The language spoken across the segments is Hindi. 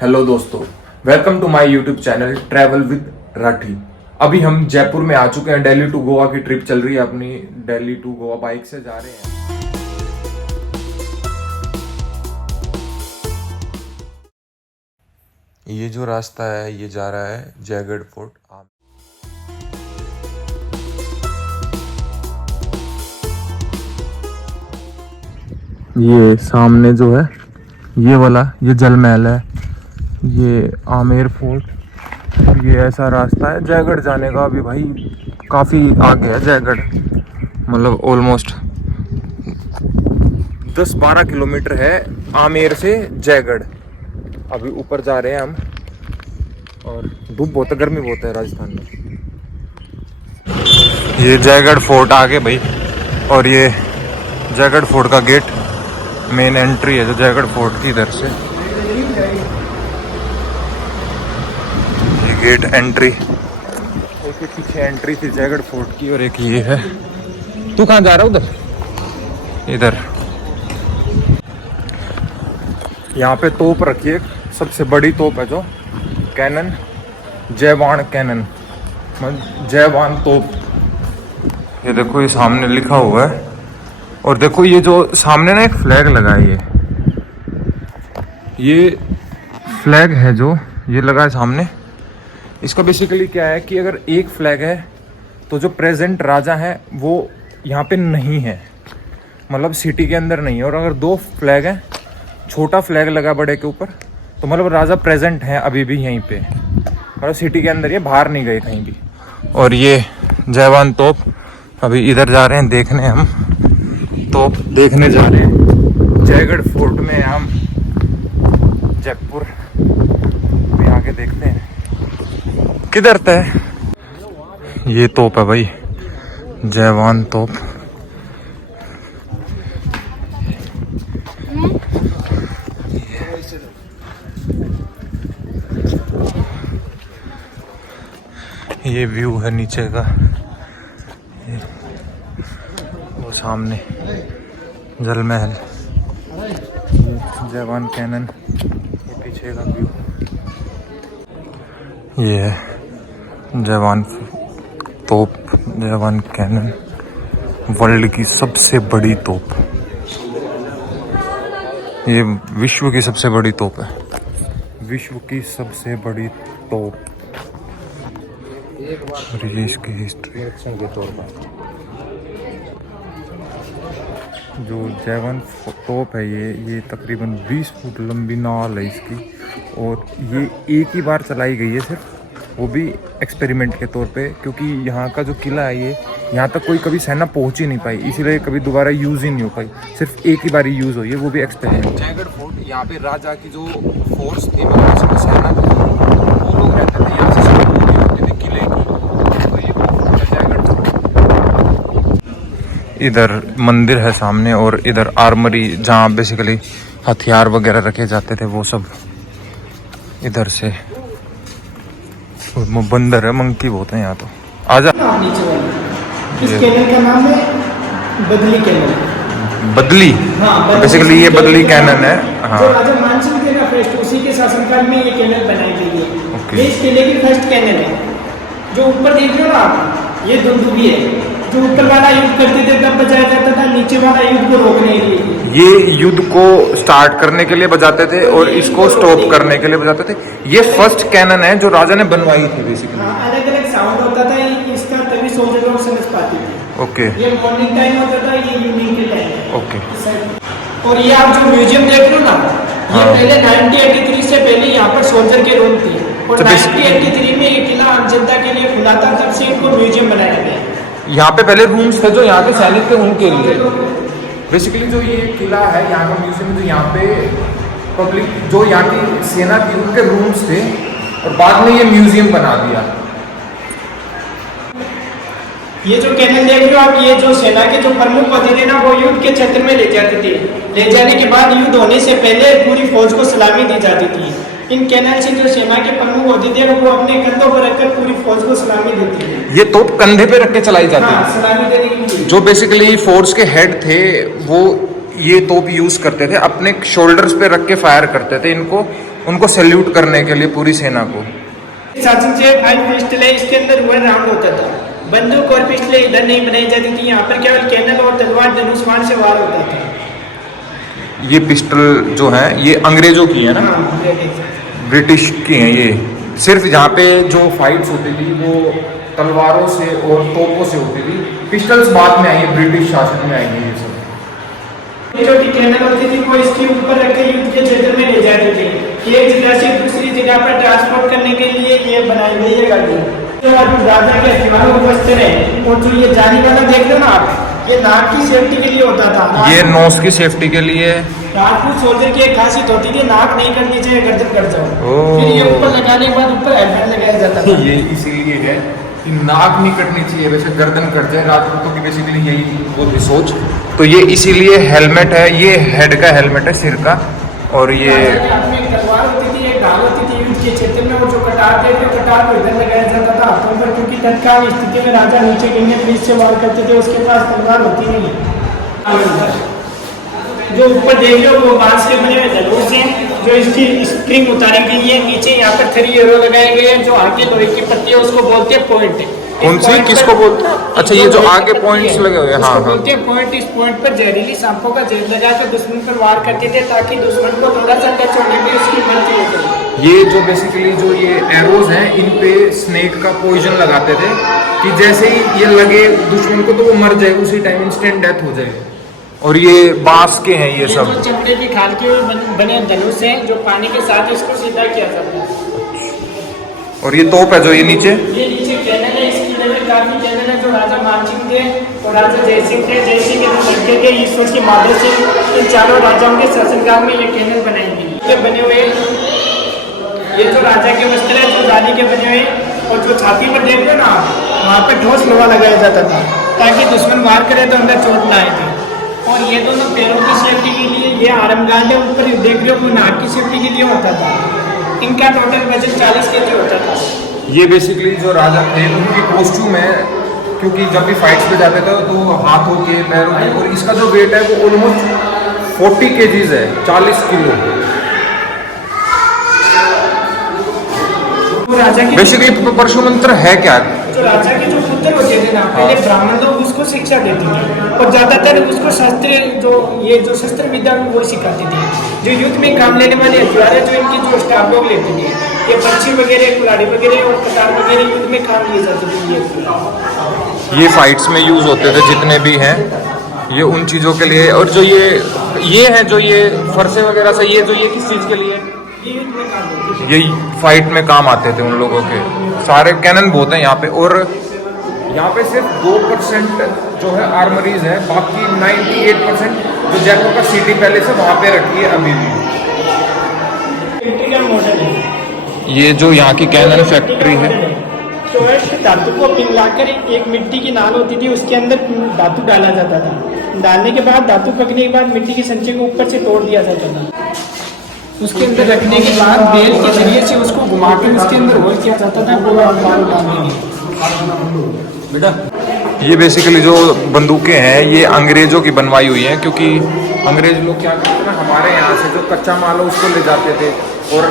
हेलो दोस्तों, welcome to my YouTube channel travel with Rathi. अभी हम जयपुर में आ चुके हैं। दिल्ली टू गोवा की ट्रिप चल रही है अपनी। दिल्ली टू गोवा बाइक से जा रहे हैं। ये जो रास्ता है ये जा रहा है जयगढ़ फोर्ट। ये सामने जो है ये वाला ये जल महल है, ये आमेर फोर्ट। ये ऐसा रास्ता है जयगढ़ जाने का। अभी भाई काफ़ी आगे है जयगढ़, मतलब ऑलमोस्ट 10-12 किलोमीटर है आमेर से जयगढ़। अभी ऊपर जा रहे हैं हम और धूप बहुत है, गर्मी बहुत है राजस्थान में। ये जयगढ़ फोर्ट आ गए भाई, और ये जयगढ़ फोर्ट का गेट मेन एंट्री है जो जयगढ़ फोर्ट की इधर से। ये गेट एंट्री, एक पीछे एंट्री थी जयगढ़ फोर्ट की और एक ये है। तू कहाँ जा रहा है? उधर इधर। यहाँ पे तोप रखी है, सबसे बड़ी तोप है जो कैनन, जयवान कैनन, जयवान तोप। ये देखो ये सामने लिखा हुआ है। और देखो ये जो सामने ना एक फ्लैग लगा है, ये फ्लैग है जो ये लगा है सामने। इसका बेसिकली क्या है कि अगर एक फ्लैग है तो जो प्रेजेंट राजा है वो यहाँ पे नहीं है, मतलब सिटी के अंदर नहीं है। और अगर दो फ्लैग है, छोटा फ्लैग लगा बड़े के ऊपर, तो मतलब राजा प्रेजेंट है अभी भी यहीं पे, मतलब सिटी के अंदर, ये बाहर नहीं गए कहीं भी। और ये जयवान तोप, अभी इधर जा रहे हैं देखने, हम तोप देखने जा रहे हैं जयगढ़ फोर्ट में। हम जयपुर में आके देखते हैं किधर तक। ये तोप है भाई, जयवान तोप। ये व्यू है नीचे का, वो सामने जल महल, जयवान कैनन, ये पीछे का व्यू। ये है जयवान तोप, जयवान कैनन, वर्ल्ड की सबसे बड़ी तोप। ये विश्व की सबसे बड़ी तोप है, विश्व की सबसे बड़ी तोप। और ये इसकी हिस्ट्री के तौर पर जो जयवान तोप है, ये तकरीबन 20 फुट लंबी नाल है इसकी। और ये एक ही बार चलाई गई है सिर्फ, वो भी एक्सपेरिमेंट के तौर पे, क्योंकि यहाँ का जो किला है ये यहाँ तक कोई कभी सेना पहुँच ही नहीं पाई, इसीलिए कभी दोबारा यूज़ ही नहीं हो पाई। सिर्फ एक ही बार ही यूज़ हुई है, वो भी एक्सपेरिमेंट। जयगढ़ फोर्ट, यहाँ पे राजा की जो फोर्स थी, मतलब सेना, वो लोग रहते थे यहाँ से होती थी किले की। तो ये जयगढ़ फोर्ट। इधर मंदिर है सामने, और इधर आर्मरी जहाँ बेसिकली हथियार वगैरह रखे जाते थे वो सब इधर से। बंदर है, मंकी बहुत है यहाँ तो। आजा। इस कैनल का नाम है बदली कैनल। बदली? हाँ, बेसिकली ये बदली कैनन है। हाँ। जो राजा मानसिंह थे ना फर्स्ट, उसी के शासनकाल में ये कैनल बनाई गई है। ये इस किले की फर्स्ट कैनल है। जो ऊपर देख रहे हो ना आप, ये दुंदुभी है। जो ऊपर वाला युद्ध करते थे तब बजाया जाता था, नीचे वाला युद्ध को रोकने के लिए। ये युद्ध को स्टार्ट करने के लिए बजाते थे और इसको स्टॉप करने के लिए बजाते थे। ये फर्स्ट कैनन है जो राजा ने बनवाई थी बेसिकली। अलग अलग साउंड होता था इसका, तभी सोल्जर लोग समझ पाते थे। ओके। ये मॉर्निंग टाइम होता था, ये इवनिंग के टाइम। ओके। और ये आप जो म्यूजियम देख रहे हो ना, ये पहले 1983 से पहले यहाँ पर सोल्जर के रूम थी। और 1983 में ये किला आम जनता के लिए खुला था, तब से इनको म्यूजियम बनाया गया। यहाँ पे पहले रूम्स थे जो यहाँ के सैनिक थे उनके लिए। बेसिकली जो ये किला है, यहाँ का म्यूजियम, जो यहाँ पे पब्लिक, जो यहाँ की सेना थी उनके रूम्स थे, और बाद में ये म्यूजियम बना दिया। ये जो कैनल देख रहे हो आप, ये जो सेना के जो प्रमुख होते थे ना, वो युद्ध के क्षेत्र में ले जाते थे। ले जाने के बाद युद्ध होने से पहले पूरी फौज को सलामी दी जाती थी। इन कैनल से जो सेना के प्रमुख होते थे वो अपने कंधों पर रखकर पूरी फौज को सलामी देती है। ये तोप कंधे पे रख के चलाई जाती है। हाँ, सलामी देने के लिए। जो बेसिकली फोर्स के हेड थे वो ये तोप यूज करते थे, अपने शोल्डर्स पे रख के फायर करते थे इनको, उनको सैल्यूट करने के लिए पूरी सेना को। शासन से 5 पिस्टल है, इसके अंदर 1 राउंड होता था। बंदूक और पिस्टलें इधर नहीं बनाई जाती थी, यहाँ पर केवल कैनन और तलवार धनुष्मान से वार होता था। ये पिस्टल जो है ये अंग्रेजों की है ना, हाँ, ब्रिटिश की है ये। सिर्फ यहाँ पे जो फाइट्स होती थी वो तलवारों से और तोपों से होती थी। पिस्टल्स बाद में आई है, ब्रिटिश शासन में आई है ये सब। छोटी कैनन होती थी वो इसके ऊपर रखकर युद्ध के क्षेत्र में ले जाती थी। एक जगह से दूसरी जगह पर ट्रांसपोर्ट करने के लिए ये बनाई गई है गाड़ी। तो राजा के हथियारों को बचते रहे। और जो ये जाली वाला देख रहे हो ना आप, ये नाक की सेफ्टी के लिए होता था। ये नोज की सेफ्टी के लिए। राजपूत सोल्जर की एक खासियत होती थी, नाक नहीं करनी चाहिए, गर्दन कर जाओ। फिर ये ऊपर लगाने के बाद ऊपर हेलमेट लगाया जाता था। ये इसीलिए है कि नाक नहीं कटनी चाहिए, वैसे गर्दन कट जाए। राजपूतों की बेसिकली यही वो थी सोच, तो ये इसीलिए हेलमेट है। ये हेड का हेलमेट है, सिर का। और ये हाथ में एक तलवार होती थी, एक ढाल होती थी युद्ध के क्षेत्र में, और जो कटार थे कटार को इधर लगाया जाता था हाथों पर, क्योंकि तत्काल स्थिति में राजा नीचे गिरने पर इससे वार करते थे, उसके पास तलवार होती नहीं। जो ऊपर देख रहे हो वो बांस के बने हुए धनुष हैं, जो इसकी स्प्रिंग उतारी गई है। नीचे यहाँ पर 3 एरो लगाए गए हैं, जो आगे लोहे की पट्टी है उसको बोलते हैं पॉइंट। कौन सी, किसको बोलते हैं? अच्छा, ये जो आगे पॉइंट्स लगे हुए हैं, हाँ हाँ, बोलते हैं पॉइंट। इस पॉइंट पर जहरीली सांपों का जहर लगाकर दुश्मन पर वार करते थे, ताकि दुश्मन को थोड़ा सा टच होने पर उसकी मृत्यु हो जाए। ये जो बेसिकली जो ये एरोज हैं, इन पे स्नेक का पॉइजन लगाते थे कि जैसे ही ये लगे दुश्मन को तो वो मर जाए, उसी टाइम इंस्टेंट डेथ हो जाए। और ये बांस के हैं ये सब। जो चमड़े की खाल के बने धनुष हैं, जो पानी के साथ इसको सीधा किया जाता है। और ये तोप है जो ये नीचे कैनन है, इसकी लेवल काफी कैनन है, जो राजा मानसिंह थे और राजा जयसिंह थे। जयसिंह के जो लड़के थे ईश्वर की माता से, इन चारों राजाओं के शासनकाल में ये कैनन बनाई गई। ये बने हुए ये जो राजा के वस्त्र है, जो रानी के बने हुए, और जो छाती पर देख रहे हो ना, वहाँ पर ठोस लोहा लगाया जाता था, ताकि दुश्मन वार करे तो अंदर चोट ना आए थे। और ये दोनों पैरों की सेफ्टी के लिए, ये आर्मगार्ड है ऊपर देख रहे हो, वो नाक की सेफ्टी के लिए होता था। इनका टोटल वजन 40 kg होता था। ये बेसिकली जो राजा थे उनके कॉस्ट्यूम है, क्योंकि जब भी फाइट्स पे जाते थे तो हाथों के पैरों के, और इसका जो वेट है वो ऑलमोस्ट 40 kgs है, 40 किलो। बेसिकली परशु मंत्र है क्या? जो राजा के जो पुत्र होते थे ना, पहले ब्राह्मण लोग उसको शिक्षा देते थे, और ज्यादातर उसको शस्त्र जो शस्त्र विद्या में वो सिखाते थे। जो युद्ध में काम लेने वाले हथियार है, जो इनके जो स्टाफ लोग लेते थे, ये पक्षी वगैरह, कुल्हाड़ी वगैरह और कटार वगैरह युद्ध में काम लिए जाते थे। ये फाइट्स में यूज होते थे जितने भी हैं, ये उन चीजों के लिए। और जो ये है जो ये फरसे वगैरह से, ये किस चीज के लिए? ये फाइट में काम आते थे उन लोगों के। सारे कैनन बहुत हैं यहाँ पे, और यहाँ पे सिर्फ 2% जो है आर्मरीज है, बाकी 98% जो जयपुर का सिटी पैलेस है वहाँ पे रखी है अभी भी। मॉडल है ये जो यहाँ की कैनन फैक्ट्री है, तो धातु को पिघलाकर एक मिट्टी की नाल होती थी, उसके अंदर धातु डाला जाता था। डालने के बाद धातु पकने के बाद मिट्टी के संचे को ऊपर से तोड़ दिया जाता था। उसके अंदर रखने के बाद बेल के जरिए से उसको घुमाकर उसके अंदर होल किया जाता था। बेटा ये बेसिकली जो बंदूकें हैं ये अंग्रेजों की बनवाई हुई हैं, क्योंकि अंग्रेज लोग क्या करते थे ना, हमारे यहाँ से जो कच्चा माल है उसको ले जाते थे और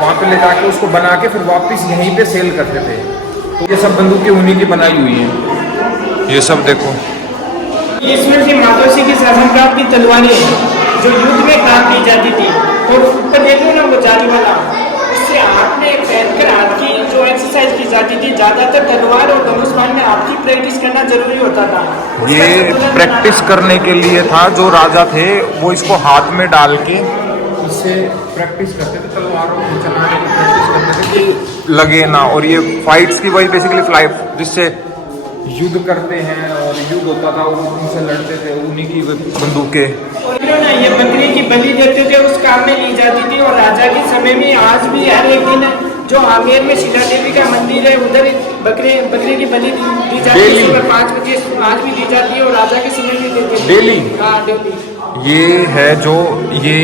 वहाँ पे ले जाके उसको बना के फिर वापस यहीं पे सेल करते थे। तो ये सब बंदूकें उन्हीं की बनाई हुई हैं। ये सब देखो, ईश्वर जी मातोश्री की शासनकाल की तलवारें जो युद्ध में काम ली जाती थी, और ऊपर देखो ना वो जाली वाला, उससे हाथ में पहनकर हाथ की जो एक्सरसाइज की जाती थी। ज्यादातर तलवार और धनुष बाण में हाथ की प्रैक्टिस करना जरूरी होता था। ये प्रैक्टिस करने के लिए था। जो राजा थे वो इसको हाथ में डाल के इससे प्रैक्टिस करते थे, तलवारों को चलाने की प्रैक्टिस करते थे कि लगे ना। और ये फाइट्स की वही बेसिकली फ्लाइट जिससे युद्ध करते हैं, और युद्ध होता था वो उनसे लड़ते थे, उन्हीं की बंदूकें। और ना ये बकरी की बलि देते थे, उस काम में ली जाती थी। और राजा के समय में आज भी हर एक दिन जो आमेर में शिला देवी का मंदिर है, उधर बकरी की बलि दी जाती है। सुबह 5 बजे आज भी दी जाती है, और राजा के समय में देते थे डेली। हाँ डेली। ये है जो ये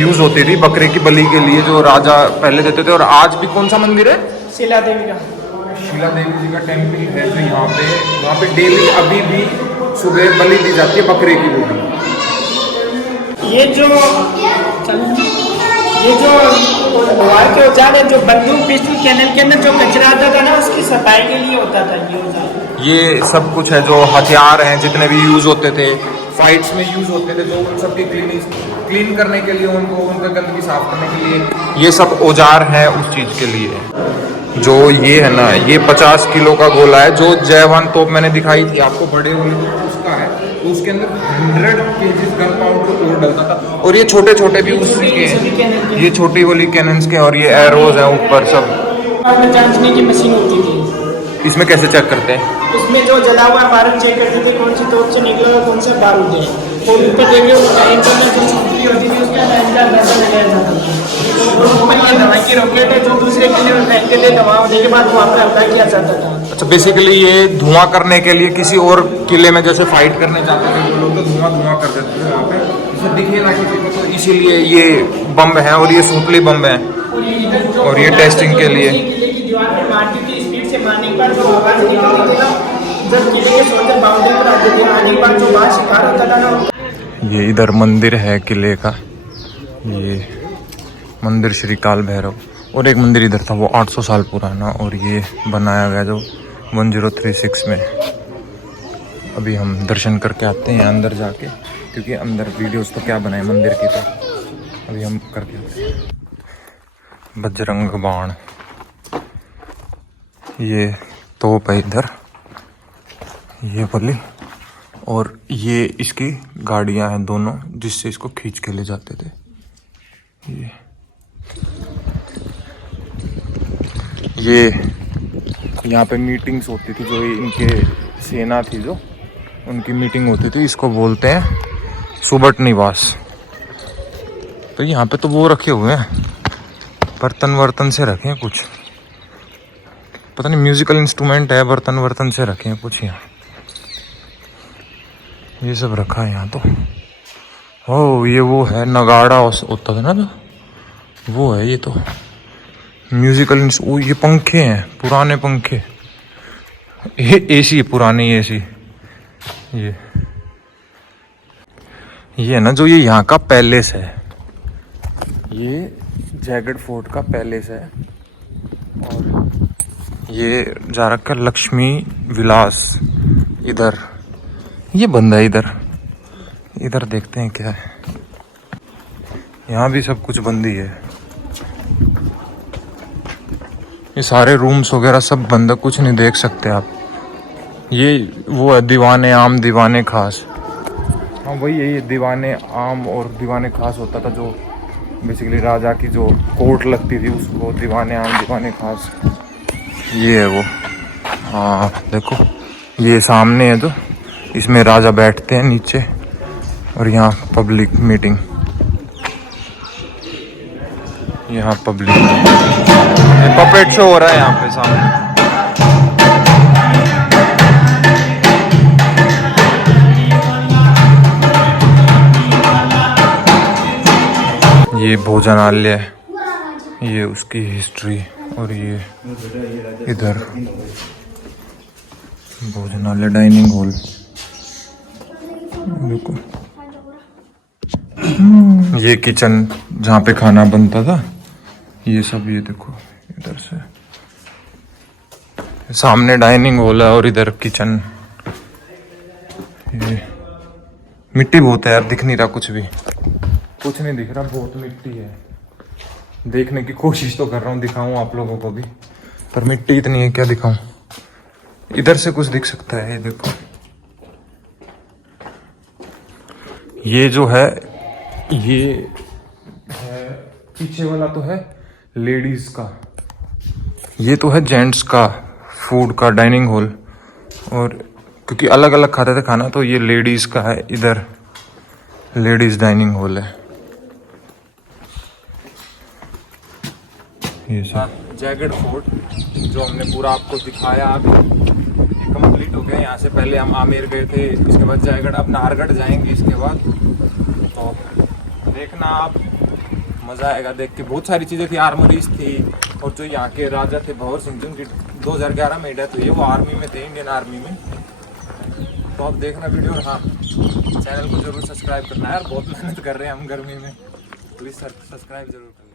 यूज होती थी बकरे की बलि के लिए, जो राजा पहले देते थे। और आज भी कौन सा मंदिर है? शिला देवी का। शिला देवी जी का टेम्पल है जो यहाँ पे, वहाँ पे डेली अभी भी सुबह बलि दी जाती है बकरे की। वो भी ये जो और लोहार के औजार है जो बंदूक पिस्टल कैनन के अंदर जो कचरा आता था ना उसकी सफाई के लिए होता था ये औजार। ये सब कुछ है जो हथियार हैं जितने भी यूज़ होते थे, फाइट्स में यूज़ होते थे, जो उन सब की क्लीन करने के लिए, उनको उनका गंदगी साफ करने के लिए ये सब औजार हैं उस चीज़ के लिए। जो ये है ना, ये 50 किलो का गोला है जो जयवान तोप मैंने दिखाई थी आपको बड़े वाली, उसका है। तो उसके अंदर 100 kg गन पाउडर और डलता था। और ये छोटे छोटे भी उसी के हैं, ये छोटी वाली कैनन्स के, और ये एरोज हैं ऊपर सब। जांचने की मशीन होती थी। इसमें कैसे चेक करते हैं? इसमें जो जला हुआ बारूद चेक करते थे कौन सी तोप से निकला और कौन सा बारूद है। और ऊपर देखिए इंटरनल जो छुट्टी होती थी उसका अंदाजा लगाया जाता था। और ऊपर ये दवा की रॉकेट है जो दूसरे किले में फेंक के लिए दवा होने के बाद वहाँ पर हल्का किया जाता था। अच्छा, बेसिकली ये धुआं करने के लिए किसी और किले में जैसे फाइट करने जाते थे वो लोग तो धुआं कर देते थे वहाँ पे, जैसे दिखे ना किसी को, तो इसीलिए ये बम है। और ये सूतली बम है और ये टेस्टिंग के लिए। किले की दीवार पे मारती थी, स्पीड से मारने के बाद जो आवाज निकलती थी ना, जब किले के सोल्जर बाउंड्री पर आते थे, आने के बाद जो बाहर शिकार होता था ना। ये इधर मंदिर है किले का, ये मंदिर श्री काल भैरव। और एक मंदिर इधर था वो 800 साल पुराना, और ये बनाया गया जो 1036 में। अभी हम दर्शन करके आते हैं अंदर जाके, क्योंकि अंदर वीडियोस तो क्या बनाए मंदिर की, तो अभी हम करके आते हैं। बजरंग बाण, ये तोप है इधर, ये वाली, और ये इसकी गाड़ियां हैं दोनों जिससे इसको खींच के ले जाते थे। ये यहाँ पे मीटिंग्स होती थी, जो इनके सेना थी जो उनकी मीटिंग होती थी, इसको बोलते हैं सुबट निवास। तो यहाँ पे तो वो रखे हुए हैं, बर्तन वर्तन से रखे हैं कुछ, पता नहीं म्यूजिकल इंस्ट्रूमेंट है, बर्तन वर्तन से रखे हैं कुछ यहाँ, ये सब रखा है यहाँ तो। ओ ये वो है नगाड़ा होता था ना जो, वो है ये तो म्यूजिकल। ये पंखे हैं, पुराने पंखे, एसी पुरानी एसी। ये है ना जो ये यहाँ का पैलेस है, ये जयगढ़ फोर्ट का पैलेस है। और ये जा रखा लक्ष्मी विलास इधर, ये बंद है इधर। इधर देखते हैं क्या है, यहाँ भी सब कुछ बंद ही है। ये सारे रूम्स वगैरह सब बंद है, कुछ नहीं देख सकते आप। ये वो है दीवाने आम दीवाने खास, हाँ वही है, ये दीवाने आम और दीवाने खास होता था, जो बेसिकली राजा की जो कोर्ट लगती थी उसको दीवाने आम दीवाने खास, ये है वो। हाँ देखो ये सामने है जो, इसमें राजा बैठते हैं नीचे, और यहाँ पब्लिक मीटिंग, यहाँ पब्लिक पपेट शो हो रहा है यहाँ पे सामने। ये भोजनालय, ये उसकी हिस्ट्री, और ये इधर भोजनालय डाइनिंग हॉल, देखो ये किचन जहाँ पे खाना बनता था, ये सब, ये देखो इधर से सामने डाइनिंग हॉल है और इधर किचन। ये मिट्टी बहुत है यार, दिख नहीं रहा कुछ भी, कुछ नहीं दिख रहा, बहुत मिट्टी है। देखने की कोशिश तो कर रहा हूँ, दिखाऊं आप लोगों को भी, पर मिट्टी इतनी है क्या दिखाऊं। इधर से कुछ दिख सकता है, ये देखो, ये जो है ये है, पीछे वाला तो है लेडीज का, ये तो है जेंट्स का फूड का डाइनिंग हॉल। और क्योंकि अलग अलग खाते थे खाना, तो ये लेडीज का है, इधर लेडीज डाइनिंग हॉल है। ये सब जयगढ़ फोर्ट जो हमने पूरा आपको दिखाया, अब ये कंप्लीट हो गया। यहाँ से पहले हम आमेर गए थे, इसके बाद जयगढ़, अब नाहरगढ़ जाएंगे इसके बाद। तो देखना आप, मज़ा आएगा देख के। बहुत सारी चीज़ें थी, आर्मरीज थी, और जो यहाँ के राजा थे भंवर सिंह जिनकी 2011 में डेथ हुई है, वो आर्मी में थे, इंडियन आर्मी में। तो आप देखना वीडियो, और हाँ चैनल को जरूर सब्सक्राइब करना है यार, बहुत मेहनत कर रहे हैं हम गर्मी में, प्लीज़ सब्सक्राइब जरूर करना।